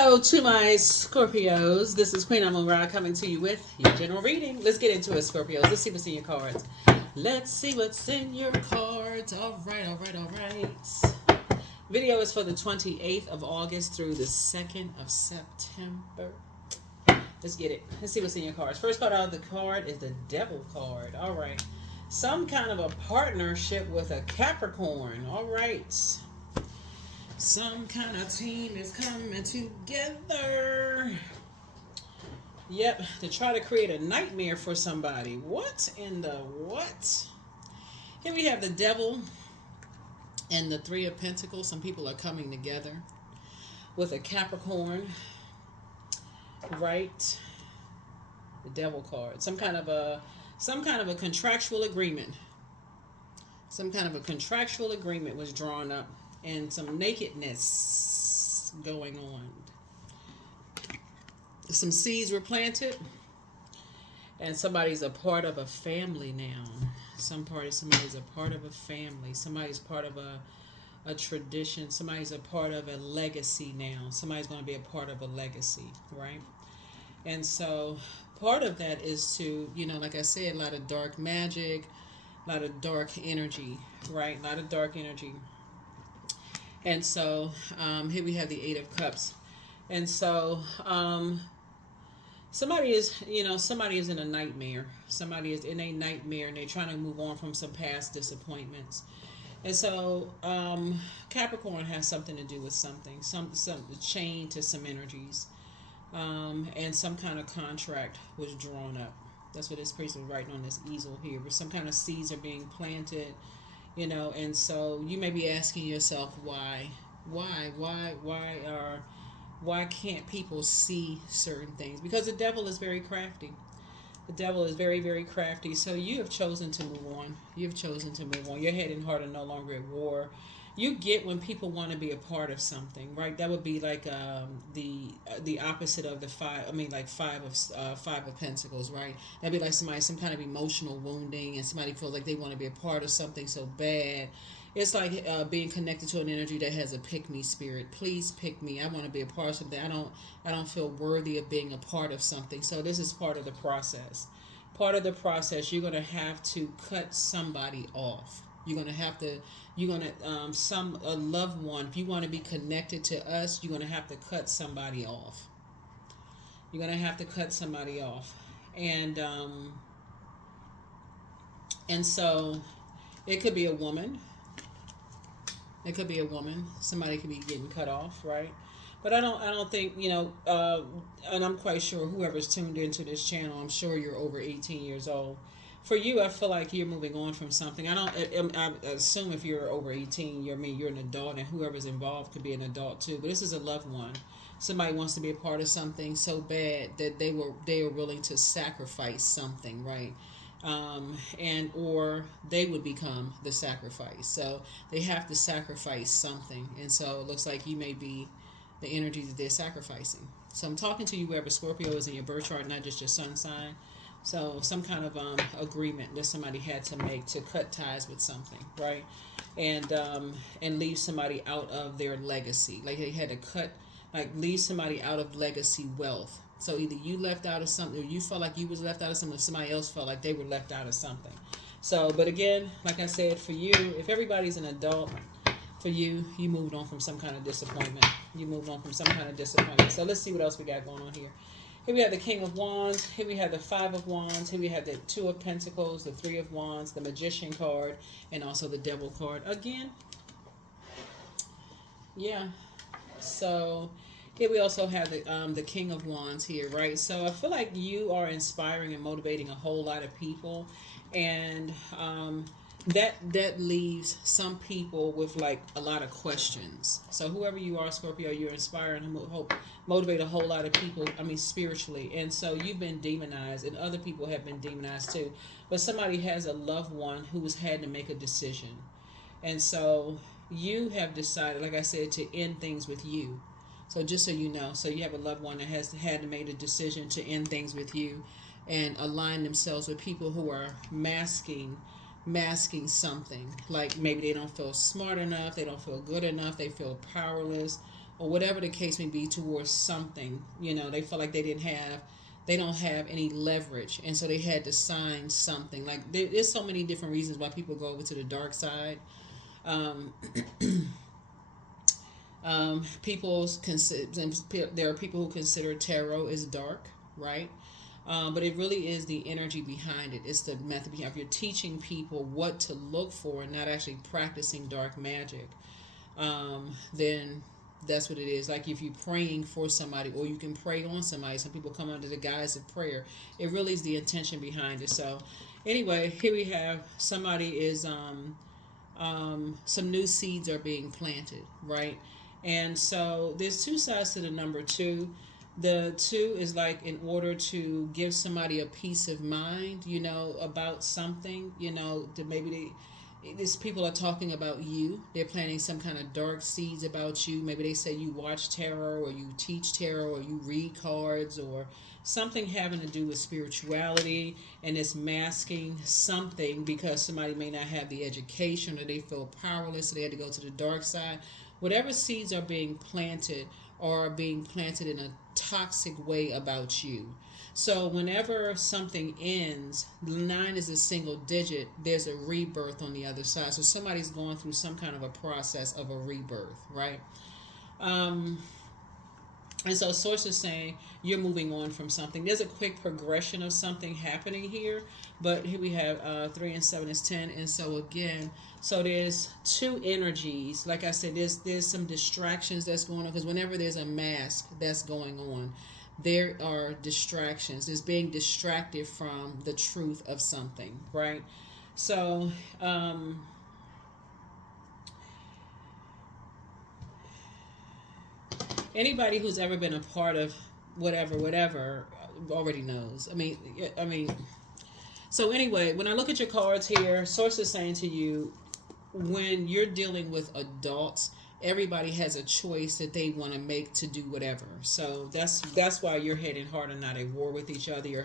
Hello to my Scorpios. This is Queen Amun Ra coming to you with your general reading. Let's get into it, Scorpios. Let's see what's in your cards. Let's see what's in your cards. All right. Video is for the 28th of August through the 2nd of September. Let's get it. Let's see what's in your cards. First card out of the card is the Devil card. All right. Some kind of a partnership with a Capricorn. All right. Some kind of team is coming together. Yep, to try to create a nightmare for somebody. What in the what? Here we have the Devil and the Three of Pentacles. Some people are coming together with a Capricorn. Right? The Devil card. Some kind of a contractual agreement. Some kind of a contractual agreement was drawn up. And some nakedness going on. Some seeds were planted. And somebody's a part of a family now. Somebody's a part of a family. Somebody's part of a tradition. Somebody's a part of a legacy now. Somebody's going to be a part of a legacy, right? And so part of that is to, like I said, a lot of dark magic, a lot of dark energy, right? A lot of dark energy. And so here we have the Eight of Cups. And so somebody is in a nightmare. Somebody is in a nightmare and they're trying to move on from some past disappointments. And so Capricorn has something to do with something, some chain to some energies. And some kind of contract was drawn up. That's what this person was writing on this easel here. Where some kind of seeds are being planted. And so you may be asking yourself why can't people see certain things? Because the devil is very crafty. The devil is very, very crafty. So you have chosen to move on. Your head and heart are no longer at war. You get when people want to be a part of something, right? That would be like the opposite of the five. Five of Pentacles, right? That'd be like some kind of emotional wounding, and somebody feels like they want to be a part of something so bad. It's like being connected to an energy that has a pick me spirit. Please pick me. I want to be a part of something. I don't feel worthy of being a part of something. So this is part of the process. Part of the process. You're gonna have to cut somebody off. A loved one, if you want to be connected to us, you're going to have to cut somebody off. And so it could be a woman. Somebody could be getting cut off, right? But I don't think, and I'm quite sure whoever's tuned into this channel, I'm sure you're over 18 years old. For you, I feel like you're moving on from something. I assume if you're over 18, you're an adult, and whoever's involved could be an adult too. But this is a loved one. Somebody wants to be a part of something so bad that they are willing to sacrifice something, right? Or they would become the sacrifice. So they have to sacrifice something, and so it looks like you may be the energy that they're sacrificing. So I'm talking to you whoever Scorpio is in your birth chart, not just your sun sign. So some kind of agreement that somebody had to make to cut ties with something, right? And leave somebody out of their legacy. Like they had to leave somebody out of legacy wealth. So either you left out of something, or you felt like you was left out of something, or somebody else felt like they were left out of something. So, but again, like I said, for you, if everybody's an adult, for you moved on from some kind of disappointment. So let's see what else we got going on here. Here we have the King of Wands. Here we have the Five of Wands. Here we have the Two of Pentacles, the Three of Wands, the Magician card, and also the Devil card. Again, yeah. So here we also have the King of Wands here, right? So I feel like you are inspiring and motivating a whole lot of people, and that leaves some people with like a lot of questions. So whoever you are, Scorpio, you're inspiring and motivate a whole lot of people, spiritually. And so you've been demonized, and other people have been demonized too. But somebody has a loved one who has had to make a decision. And so you have decided, like I said, to end things with you. So just so you know, so you have a loved one that has had to make a decision to end things with you and align themselves with people who are masking something. Like maybe they don't feel smart enough, they don't feel good enough, they feel powerless, or whatever the case may be, towards something. They felt like they don't have any leverage, and so they had to sign something. Like there's so many different reasons why people go over to the dark side. Um, there are people who consider tarot as dark, right? But it really is the energy behind it. It's the method behind it. If you're teaching people what to look for and not actually practicing dark magic, then that's what it is. Like if you're praying for somebody, or you can pray on somebody. Some people come under the guise of prayer. It really is the intention behind it. So anyway, here we have somebody is some new seeds are being planted, right? And so there's two sides to the number two. The two is like in order to give somebody a peace of mind, about something, that maybe these people are talking about you. They're planting some kind of dark seeds about you. Maybe they say you watch tarot, or you teach tarot, or you read cards, or something having to do with spirituality, and it's masking something because somebody may not have the education, or they feel powerless, so they had to go to the dark side. Whatever seeds are being planted are being planted in a toxic way about you. So whenever something ends, 9 is a single digit, there's a rebirth on the other side. So somebody's going through some kind of a process of a rebirth, right? And so source is saying you're moving on from something. There's a quick progression of something happening here, but here we have 3 and 7 is 10. And so again, so there's two energies. Like I said, there's some distractions that's going on, because whenever there's a mask that's going on, there are distractions. There's being distracted from the truth of something, right? So anybody who's ever been a part of whatever already knows. I mean. So anyway, when I look at your cards here, source is saying to you, when you're dealing with adults, everybody has a choice that they want to make to do whatever. So that's why your head and heart are not at war with each other. Your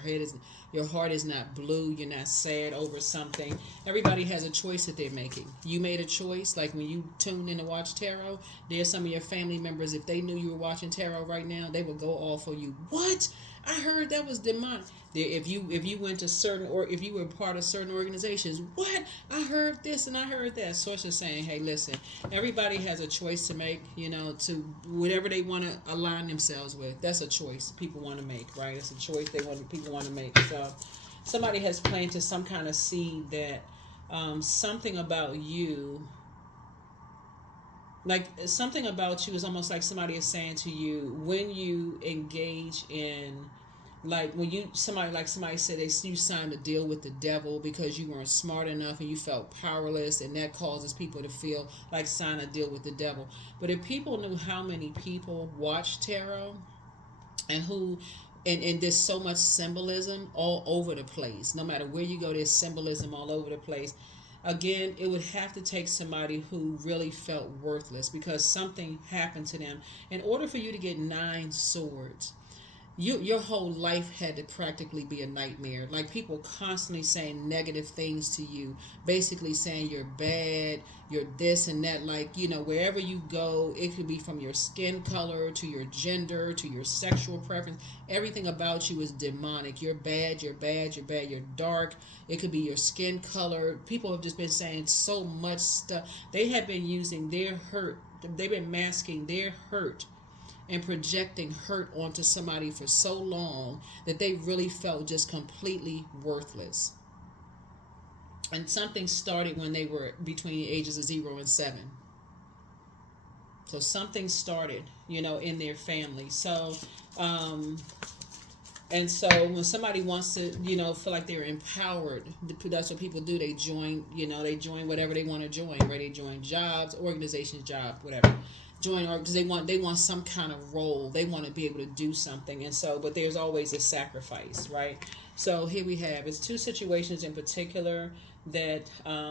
heart is not blue. You're not sad over something. Everybody has a choice that they're making. You made a choice. Like when you tuned in to watch tarot, there's some of your family members, if they knew you were watching tarot right now, they would go all for you. What? I heard that was demonic. If you went to certain, or if you were part of certain organizations, what? I heard this and I heard that. Source is saying, hey, listen, everybody has a choice to make, to whatever they want to align themselves with. That's a choice people want to make, right? It's a choice people want to make. So somebody has planted some kind of seed that something about you, like something about you is almost like somebody is saying to you, when you engage in, like when somebody said you signed a deal with the devil because you weren't smart enough and you felt powerless, and that causes people to feel like sign a deal with the devil. But if people knew how many people watch tarot, and there's so much symbolism all over the place. No matter where you go, there's symbolism all over the place. Again, it would have to take somebody who really felt worthless because something happened to them. In order for you to get 9 swords, your whole life had to practically be a nightmare. Like people constantly saying negative things to you, basically saying you're bad, you're this and that. Like, wherever you go, it could be from your skin color to your gender to your sexual preference. Everything about you is demonic. You're bad, you're bad, you're bad, you're dark. It could be your skin color. People have just been saying so much stuff. They have been using their hurt. They've been masking their hurt and projecting hurt onto somebody for so long that they really felt just completely worthless. And something started when they were between the ages of 0 and 7. So something started, in their family. So, and so when somebody wants to, feel like they're empowered, that's what people do. They join, they join whatever they want to join, right? They join jobs, organizations, job, whatever. Join because they want some kind of role. They want to be able to do something. And so, but there's always a sacrifice, right? So here we have, it's 2 situations in particular that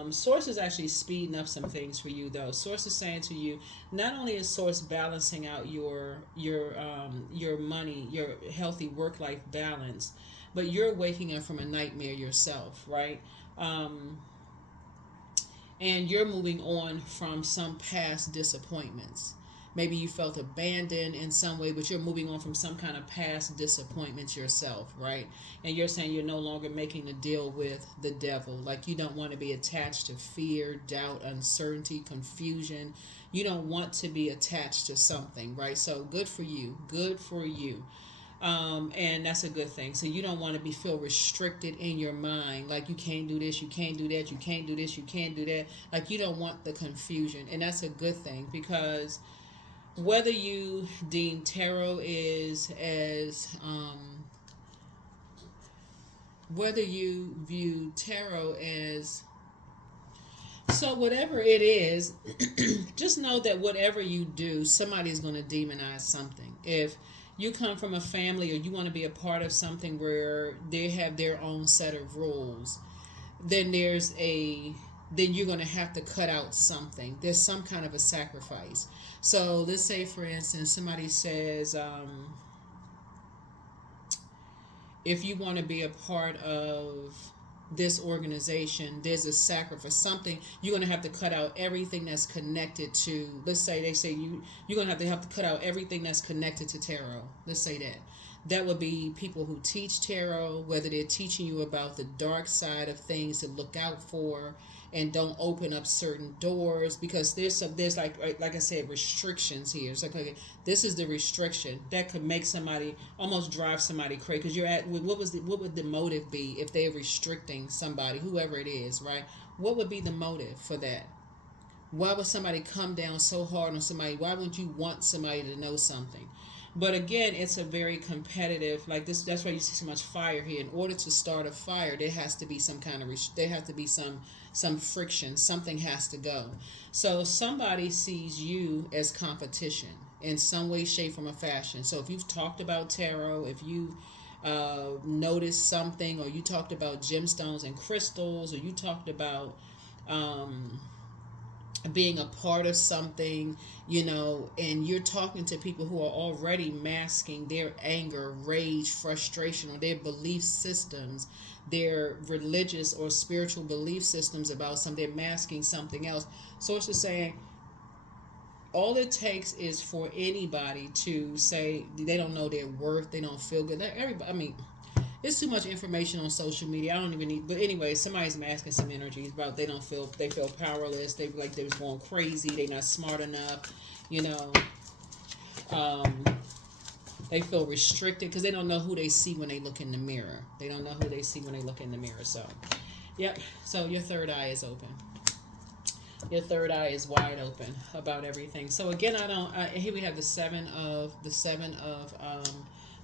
Source is actually speeding up some things for you, though. Source is saying to you, not only is Source balancing out your money, your healthy work-life balance, but you're waking up from a nightmare yourself, right? And you're moving on from some past disappointments. Maybe you felt abandoned in some way, but you're moving on from some kind of past disappointments yourself, right? And you're saying you're no longer making a deal with the devil. Like, you don't want to be attached to fear, doubt, uncertainty, confusion. You don't want to be attached to something, right? So good for you. Good for you. And that's a good thing. So you don't want to feel restricted in your mind, like you can't do this, you can't do that, you can't do this, you can't do that. Like, you don't want the confusion, and that's a good thing, because whether you deem tarot is as whether you view tarot as, so whatever it is, just know that whatever you do, somebody's going to demonize something. If you come from a family, or you want to be a part of something where they have their own set of rules, then then you're going to have to cut out something. There's some kind of a sacrifice. So let's say, for instance, somebody says, if you want to be a part of this organization, there's a sacrifice, something you're going to have to cut out everything that's connected to, let's say they say you're going to have to cut out everything that's connected to tarot. Let's say that would be people who teach tarot, whether they're teaching you about the dark side of things to look out for, and don't open up certain doors, because there's like I said, restrictions here. It's like, okay, this is the restriction that could make somebody, almost drive somebody crazy, because you're at, what would the motive be if they're restricting somebody, whoever it is, right? What would be the motive for that? Why would somebody come down so hard on somebody? Why wouldn't you want somebody to know something? But again, it's a very competitive, like this. That's why you see so much fire here. In order to start a fire, there has to be some kind of there has to be some friction. Something has to go. So somebody sees you as competition in some way, shape, form, or fashion. So if you've talked about tarot, if you noticed something, or you talked about gemstones and crystals, or you talked about being a part of something, and you're talking to people who are already masking their anger, rage, frustration, or their belief systems, their religious or spiritual belief systems about something, they're masking something else. So it's just saying, all it takes is for anybody to say they don't know their worth, they don't feel good. Everybody, it's too much information on social media. I don't even need. But anyway, somebody's masking some energies about they feel powerless. They like they're going crazy. They're not smart enough. They feel restricted because they don't know who they see when they look in the mirror. They don't know who they see when they look in the mirror. So, yep. So your third eye is open. Your third eye is wide open about everything. So again, here we have the seven of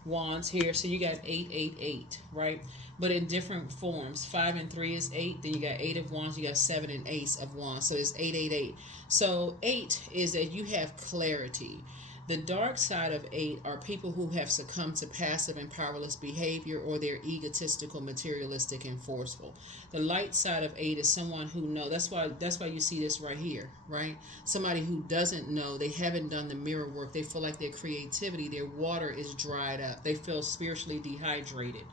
wands here. So you got 888, right? But in different forms. 5 and 3 is 8. Then you got 8 of wands. You got 7 and ace of wands. So it's 888. So 8 is that you have clarity. The dark side of 8 are people who have succumbed to passive and powerless behavior, or they're egotistical, materialistic, and forceful. The light side of 8 is someone who knows. That's why you see this right here, right? Somebody who doesn't know, they haven't done the mirror work. They feel like their creativity, their water is dried up. They feel spiritually dehydrated.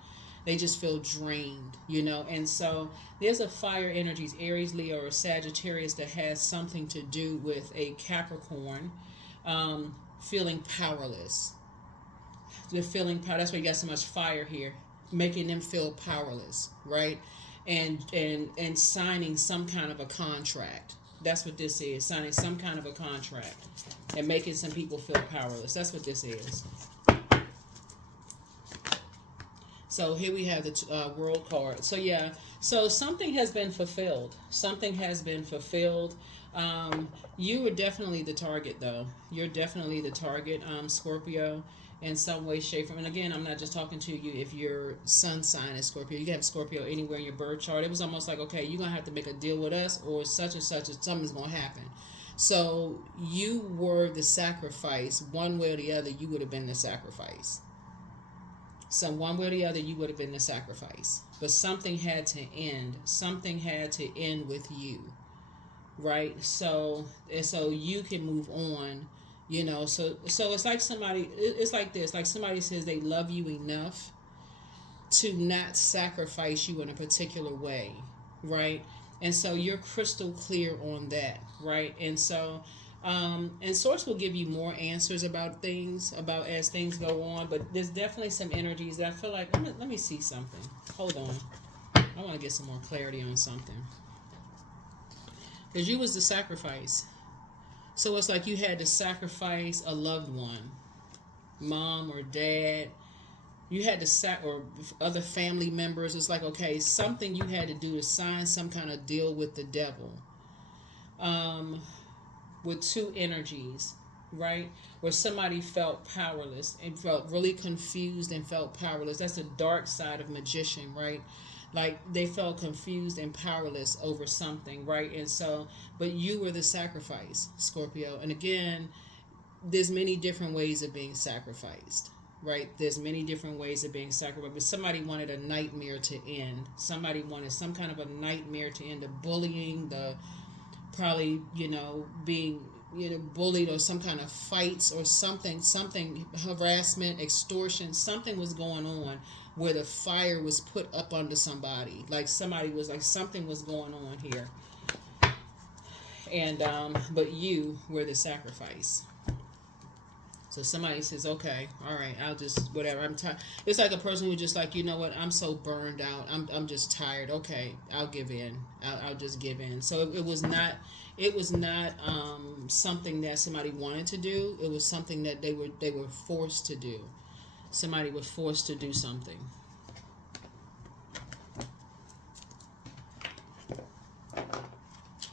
They just feel drained, And so there's a fire energies, Aries, Leo, or Sagittarius, that has something to do with a Capricorn, feeling powerless. They're feeling power. That's why you got so much fire here, making them feel powerless, right? And signing some kind of a contract. That's what this is. Signing some kind of a contract and making some people feel powerless. That's what this is. So here we have the world card. So yeah, so something has been fulfilled. Something has been fulfilled. You are definitely the target, though. You're definitely the target, Scorpio, in some way, shape, form. And again, I'm not just talking to you if your sun sign is Scorpio. You can have Scorpio anywhere in your birth chart. It was almost like, okay, you're going to have to make a deal with us, or such and such, or something's going to happen. So you were the sacrifice. One way or the other, you would have been the sacrifice. So one way or the other, you would have been the sacrifice. But something had to end. Something had to end with you. Right? So you can move on, So it's like it's like this. Like somebody says they love you enough to not sacrifice you in a particular way. Right? And so you're crystal clear on that. Right? And so And source will give you more answers about things, about as things go on. But there's definitely some energies that I feel like, let me see something. Hold on. I want to get some more clarity on something. Because you was the sacrifice. So it's like you had to sacrifice a loved one, mom or dad. You had to or other family members. It's like, okay, something you had to do to sign some kind of deal with the devil. With two energies, right? Where somebody felt powerless and felt really confused and felt powerless. That's the dark side of magician, right? Like they felt confused and powerless over something, right? And so, but you were the sacrifice, Scorpio. And again, there's many different ways of being sacrificed, right? There's many different ways of being sacrificed. But somebody wanted a nightmare to end. Somebody wanted some kind of a nightmare to end. The bullying, the probably, being, bullied, or some kind of fights or something, harassment, extortion, something was going on where the fire was put up under somebody. Like somebody was like, something was going on here. And, but you were the sacrifice. So somebody says, okay, all right, I'll just, whatever, I'm tired. It's like a person who's just like, you know what, I'm so burned out. I'm just tired. Okay, I'll give in. I'll just give in. So it was not something that somebody wanted to do. It was something that they were forced to do. Somebody was forced to do something.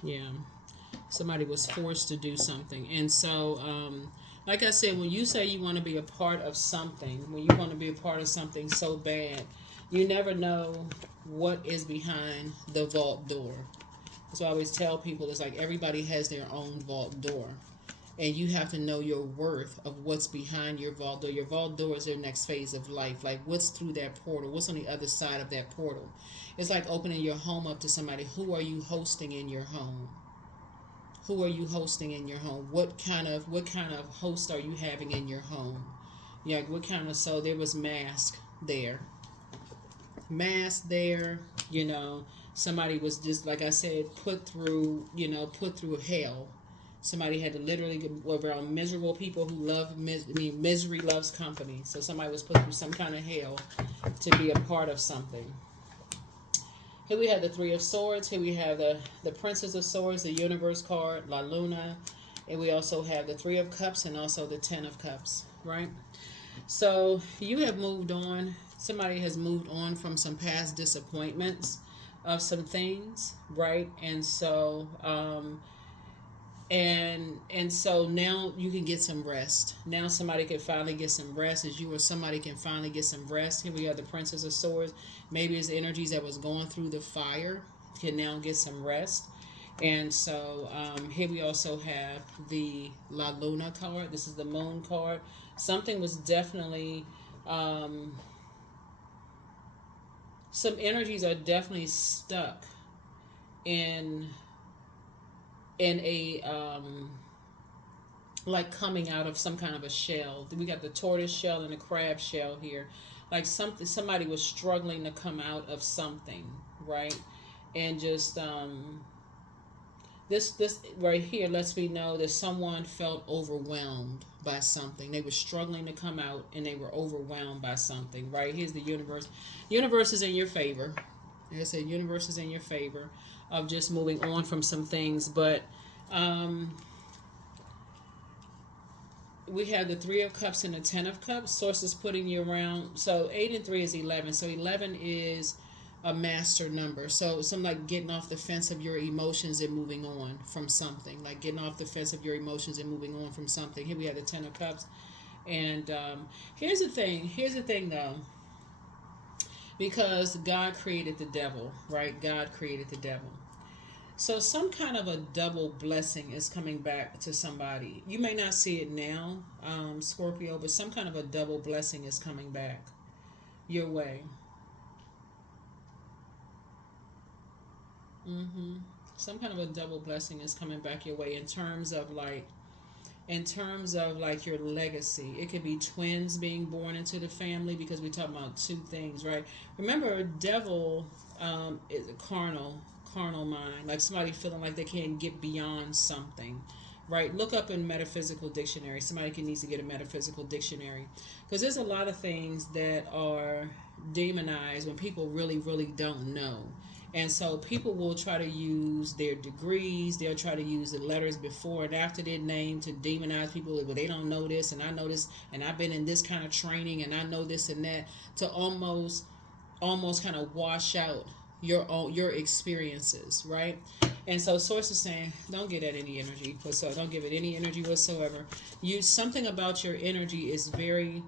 Yeah. Somebody was forced to do something. And so, like I said, when you say you want to be a part of something, when you want to be a part of something so bad, you never know what is behind the vault door. So I always tell people, it's like everybody has their own vault door. And you have to know your worth of what's behind your vault door. Your vault door is your next phase of life. Like what's through that portal? What's on the other side of that portal? It's like opening your home up to somebody. Who are you hosting in your home? Who are you hosting in your home? What kind of host are you having in your home? Yeah, what kind of, so there was mask there. Somebody was just, like I said, put through hell. Somebody had to literally get around miserable people who love misery loves company. So somebody was put through some kind of hell to be a part of something. Here we have the Three of Swords. Here we have the Princess of Swords, the Universe card, La Luna. And we also have the Three of Cups and also the Ten of Cups, right? So you have moved on. Somebody has moved on from some past disappointments of some things, right? And so, and so now you can get some rest. Now somebody can finally get some rest, as you or somebody can finally get some rest. Here we have the Princess of Swords. Maybe it's energies that was going through the fire can now get some rest. And so here we also have the La Luna card. This is the Moon card. Something was definitely, some energies are definitely stuck in a like coming out of some kind of a shell. We got the tortoise shell and the crab shell here. Like somebody was struggling to come out of something, right? And just this right here lets me know that someone felt overwhelmed by something. They were struggling to come out and they were overwhelmed by something, right? Here's the universe. Universe is in your favor. Like I said, universe is in your favor of just moving on from some things. But we have the Three of Cups and the Ten of Cups. Source is putting you around. So 8 and 3 is 11. So 11 is a master number. So something like getting off the fence of your emotions and moving on from something. Like getting off the fence of your emotions and moving on from something. Here we have the Ten of Cups. And here's the thing though. Because God created the devil, right? God created the devil. So some kind of a double blessing is coming back to somebody. You may not see it now, Scorpio, but some kind of a double blessing is coming back your way. Some kind of a double blessing is coming back your way in terms of like your legacy. It could be twins being born into the family, because we're talking about two things, right? Remember, devil is a carnal mind, like somebody feeling like they can't get beyond something, right? Look up in metaphysical dictionary. Somebody needs to get a metaphysical dictionary, because there's a lot of things that are demonized when people really, really don't know. And so people will try to use their degrees. They'll try to use the letters before and after their name to demonize people. Well, they don't know this, and I know this, and I've been in this kind of training, and I know this and that, to almost kind of wash out your experiences, right? And so source is saying, don't give that any energy. So don't give it any energy whatsoever. You something about your energy is very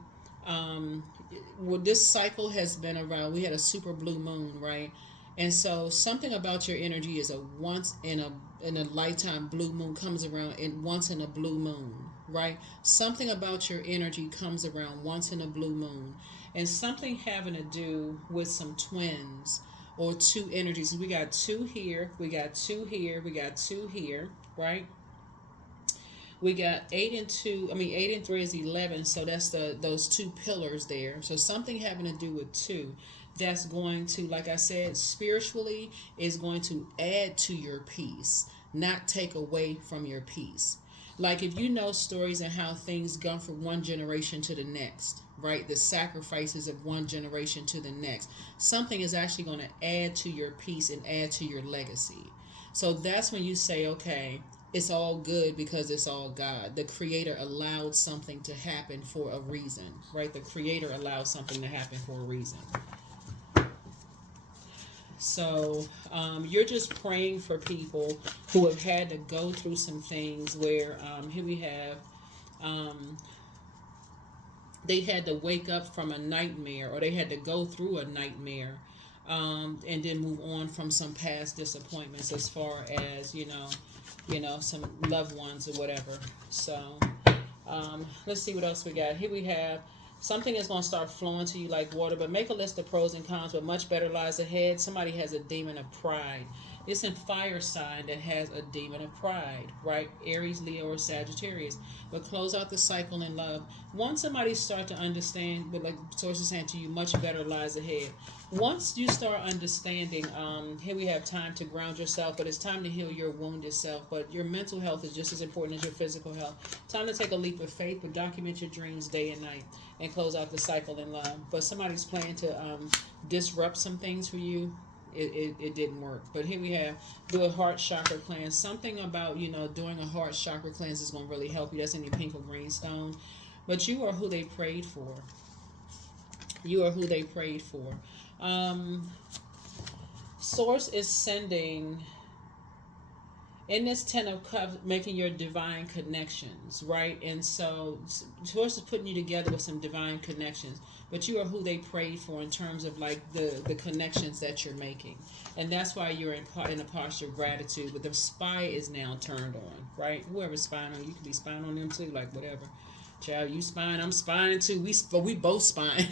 well, this cycle has been around. We had a super blue moon, right? And so something about your energy is a once in a lifetime blue moon comes around, and once in a blue moon, right? Something about your energy comes around once in a blue moon, and something having to do with some twins or two energies. We got two here, we got two here, we got two here, right? We got 8 and 3 is 11, so that's those two pillars there. So something having to do with two, that's going to, like I said, spiritually is going to add to your peace, not take away from your peace. Like if you know stories and how things go from one generation to the next, right? The sacrifices of one generation to the next. Something is actually going to add to your peace and add to your legacy. So that's when you say, okay, it's all good because it's all God. The Creator allowed something to happen for a reason, right? The Creator allowed something to happen for a reason. So you're just praying for people who have had to go through some things where here we have they had to wake up from a nightmare, or they had to go through a nightmare, and then move on from some past disappointments as far as some loved ones or whatever. So let's see what else we got. Here we have something is going to start flowing to you like water, but make a list of pros and cons, but much better lies ahead. Somebody has a demon of pride. It's in fire sign that has a demon of pride, right? Aries, Leo, or Sagittarius. But close out the cycle in love. Once somebody start to understand, but like sources saying to you, much better lies ahead. Once you start understanding, here we have time to ground yourself, but it's time to heal your wounded self. But your mental health is just as important as your physical health. Time to take a leap of faith, but document your dreams day and night, and close out the cycle in love. But somebody's planning to disrupt some things for you. It didn't work. But here we have, do a heart chakra cleanse. Something about, doing a heart chakra cleanse is going to really help you. That's in your pink or green stone. But you are who they prayed for. You are who they prayed for. Source is sending, in this 10 of Cups, making your divine connections, right? And so Source is putting you together with some divine connections. But you are who they prayed for in terms of like the connections that you're making. And that's why you're in a posture of gratitude. But the spy is now turned on, right? Whoever's spying on you, can be spying on them too, like whatever. Child, you spying, I'm spying too. We both spying.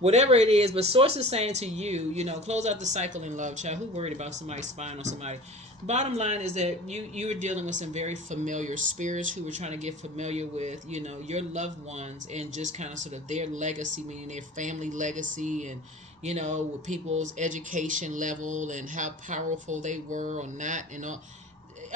Whatever it is, but Source is saying to you, close out the cycle in love, child. Who worried about somebody spying on somebody? Bottom line is that you were dealing with some very familiar spirits who were trying to get familiar with, your loved ones, and just kind of sort of their legacy, meaning their family legacy, and, with people's education level and how powerful they were or not, and all.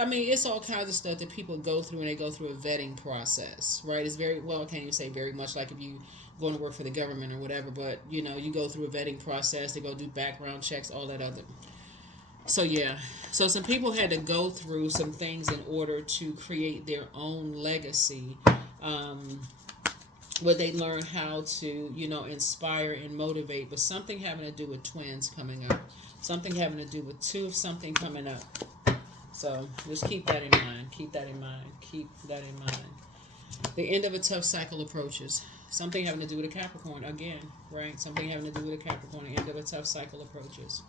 I mean, it's all kinds of stuff that people go through, and they go through a vetting process, right? It's very, well, I can't even say very much like if you going to work for the government or whatever, but, you go through a vetting process, they go do background checks, all that other. So, yeah. So, some people had to go through some things in order to create their own legacy, where they learn how to, inspire and motivate. But something having to do with twins coming up. Something having to do with two of something coming up. So, just keep that in mind. Keep that in mind. Keep that in mind. The end of a tough cycle approaches. Something having to do with a Capricorn. Again, right? Something having to do with a Capricorn. The end of a tough cycle approaches.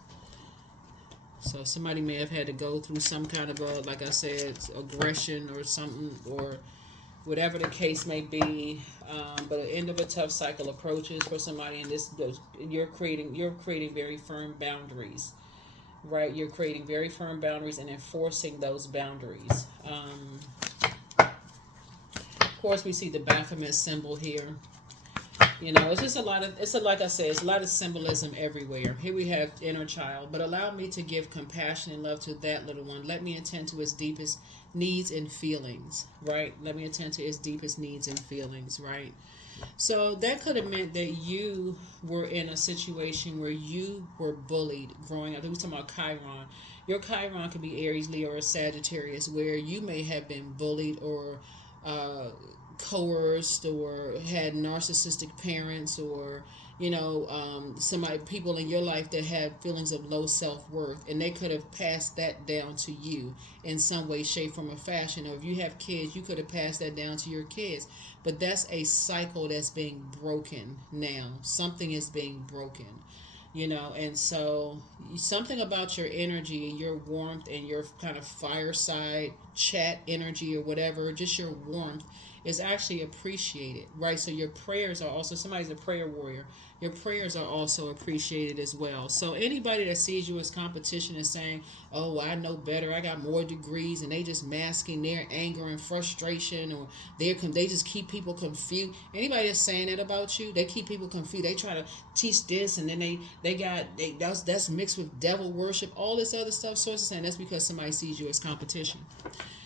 So somebody may have had to go through some kind of like I said, aggression or something, or whatever the case may be. But the end of a tough cycle approaches for somebody, and you're creating very firm boundaries, right? You're creating very firm boundaries and enforcing those boundaries. Of course, we see the Baphomet symbol here. It's just a lot of like I said, it's a lot of symbolism everywhere. Here we have inner child, but allow me to give compassion and love to that little one. Let me attend to its deepest needs and feelings, right? Let me attend to its deepest needs and feelings, right? So that could have meant that you were in a situation where you were bullied growing up. We were talking about Chiron. Your Chiron could be Aries, Leo, or Sagittarius, where you may have been bullied or uh, coerced or had narcissistic parents or somebody people in your life that had feelings of low self-worth, and they could have passed that down to you in some way, shape, form, or fashion. Or if you have kids, you could have passed that down to your kids. But that's a cycle that's being broken now. Something is being broken, and so something about your energy and your warmth and your kind of fireside chat energy or whatever, just your warmth is actually appreciated, right? So your prayers are also, somebody's a prayer warrior, your prayers are also appreciated as well. So anybody that sees you as competition and saying, oh, I know better, I got more degrees, and they just masking their anger and frustration, or they just keep people confused. Anybody that's saying that about you, they keep people confused. They try to teach this, and then that's mixed with devil worship, all this other stuff. Sources saying that's because somebody sees you as competition.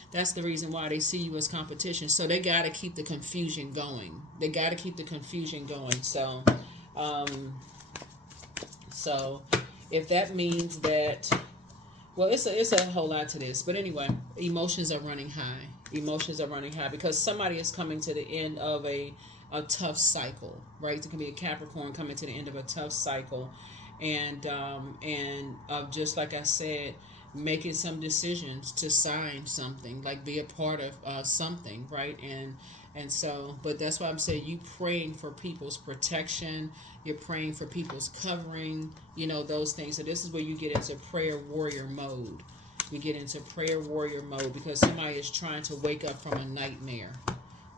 That's the reason why they see you as competition. So they got to keep the confusion going. They got to keep the confusion going. Um, so if that means that, well, it's a whole lot to this. But anyway, emotions are running high. Emotions are running high because somebody is coming to the end of a tough cycle, right? It can be a Capricorn coming to the end of a tough cycle, and just like I said, making some decisions to sign something, like be a part of something, right? And so, but that's why I'm saying you praying for people's protection, you're praying for people's covering, those things. So this is where you get into prayer warrior mode. You get into prayer warrior mode because somebody is trying to wake up from a nightmare.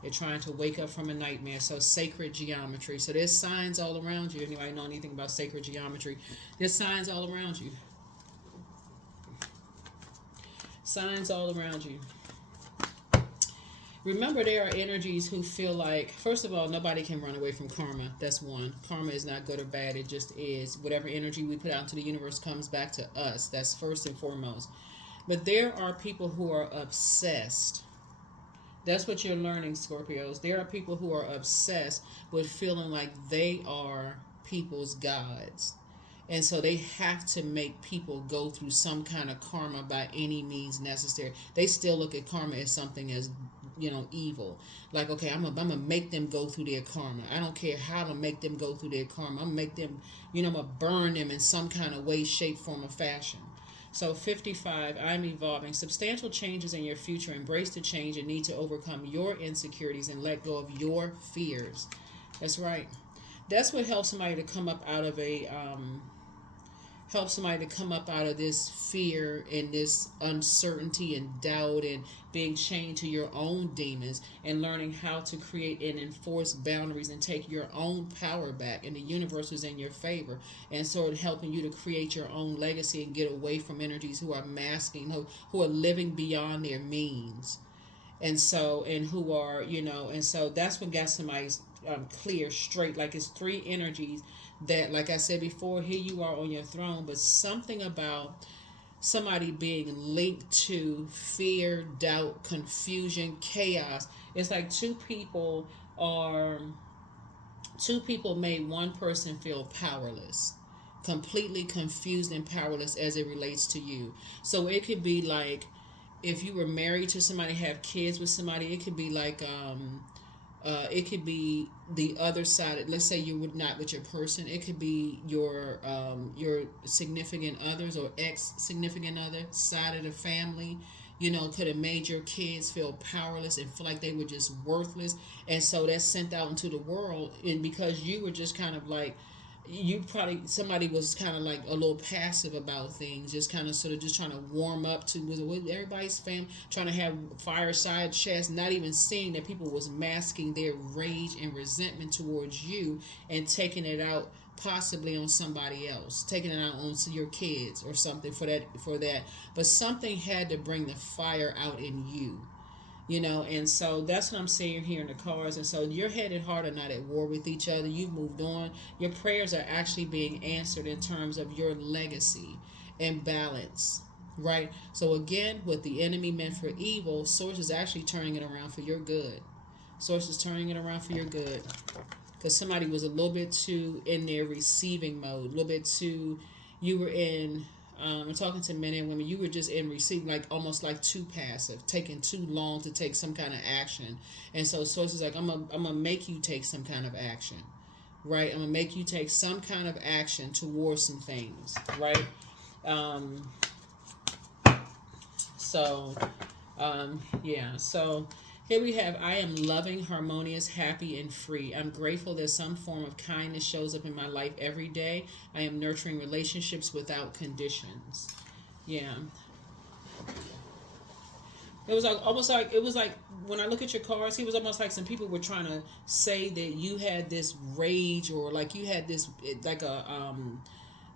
They're trying to wake up from a nightmare. So sacred geometry. So there's signs all around you. Anybody know anything about sacred geometry? There's signs all around you. Signs all around you. Remember, there are energies who feel like, first of all, nobody can run away from karma. That's one. Karma is not good or bad. It just is. Whatever energy we put out into the universe comes back to us. That's first and foremost. But there are people who are obsessed. That's what you're learning, Scorpios. There are people who are obsessed with feeling like they are people's gods. And so they have to make people go through some kind of karma by any means necessary. They still look at karma as something as, evil. Like, okay, I'm gonna make them go through their karma. I don't care how to make them go through their karma. I'm gonna make them, I'm gonna burn them in some kind of way, shape, form, or fashion. So 55, I'm evolving. Substantial changes in your future. Embrace the change and need to overcome your insecurities and let go of your fears. That's right. That's what helps somebody to come up out of this fear and this uncertainty and doubt and being chained to your own demons and learning how to create and enforce boundaries and take your own power back, and the universe is in your favor, and sort of helping you to create your own legacy and get away from energies who are masking, who are living beyond their means, and who are, and so that's what got somebody clear, straight. Like, it's three energies that, like I said before, here you are on your throne, but something about somebody being linked to fear, doubt, confusion, chaos. It's like two people made one person feel powerless, completely confused and powerless as it relates to you. So it could be like, if you were married to somebody, have kids with somebody, it could be like it could be the other side. Let's say you were not with your person. It could be your significant others or ex significant other side of the family. Could have made your kids feel powerless and feel like they were just worthless, and so that's sent out into the world. And because you were just kind of like, somebody was kind of like a little passive about things, just kind of sort of just trying to warm up to with everybody's family, trying to have fireside chats, not even seeing that people was masking their rage and resentment towards you and taking it out possibly on somebody else, taking it out on your kids or something for that. But something had to bring the fire out in you. And so that's what I'm seeing here in the cards. And so your head and heart are not at war with each other. You've moved on. Your prayers are actually being answered in terms of your legacy and balance, right? So again, what the enemy meant for evil, source is actually turning it around for your good. Source is turning it around for your good, because somebody was a little bit too in their receiving mode, a little bit too, you were in, I'm talking to men and women, you were just in receiving, like almost like too passive, taking too long to take some kind of action. And so source is like, I'm gonna make you take some kind of action, right? I'm gonna make you take some kind of action towards some things, right? Um, so, yeah, so here we have, I am loving, harmonious, happy, and free. I'm grateful that some form of kindness shows up in my life every day. I am nurturing relationships without conditions. Yeah. It was like almost like it was like when I look at your cards, he was almost like some people were trying to say that you had this rage, or like you had this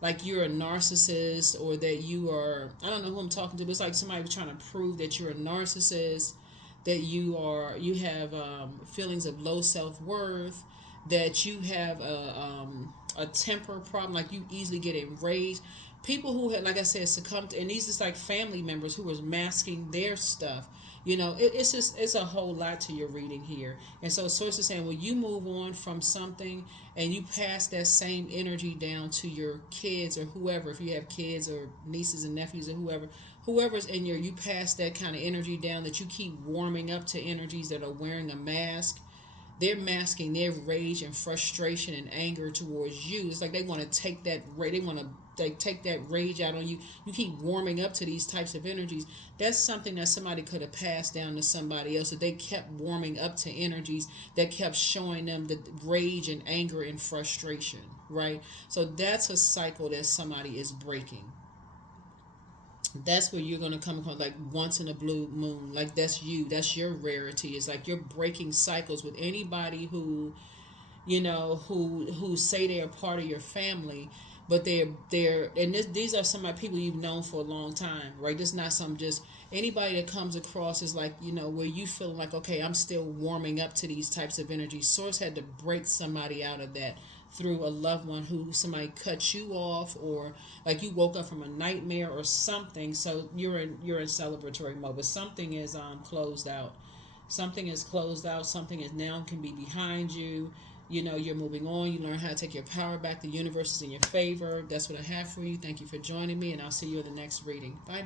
like you're a narcissist, or that you are, I don't know who I'm talking to, but it's like somebody was trying to prove that you're a narcissist, that you have feelings of low self-worth, that you have a temper problem, like you easily get enraged. People who had, like I said, succumbed, and these is like family members who was masking their stuff. It's a whole lot to your reading here. And so source is saying, well, you move on from something and you pass that same energy down to your kids or whoever, if you have kids or nieces and nephews or whoever's in you pass that kind of energy down, that you keep warming up to energies that are wearing a mask. They're masking their rage and frustration and anger towards you. It's like they want to take that take that rage out on you. You keep warming up to these types of energies. That's something that somebody could have passed down to somebody else, that they kept warming up to energies that kept showing them the rage and anger and frustration, right? So that's a cycle that somebody is breaking. That's where you're going to come across, like once in a blue moon, like that's you, that's your rarity. It's like you're breaking cycles with anybody who who say they're part of your family, but these are some of the people you've known for a long time, right? This is not some just anybody that comes across is like, where you feel like, okay, I'm still warming up to these types of energies. Source had to break somebody out of that through a loved one, who somebody cut you off, or like you woke up from a nightmare or something. So you're in celebratory mode, but something is closed out. Something is closed out. Something is now can be behind you. You're moving on. You learn how to take your power back. The universe is in your favor. That's what I have for you. Thank you for joining me, and I'll see you in the next reading. Bye.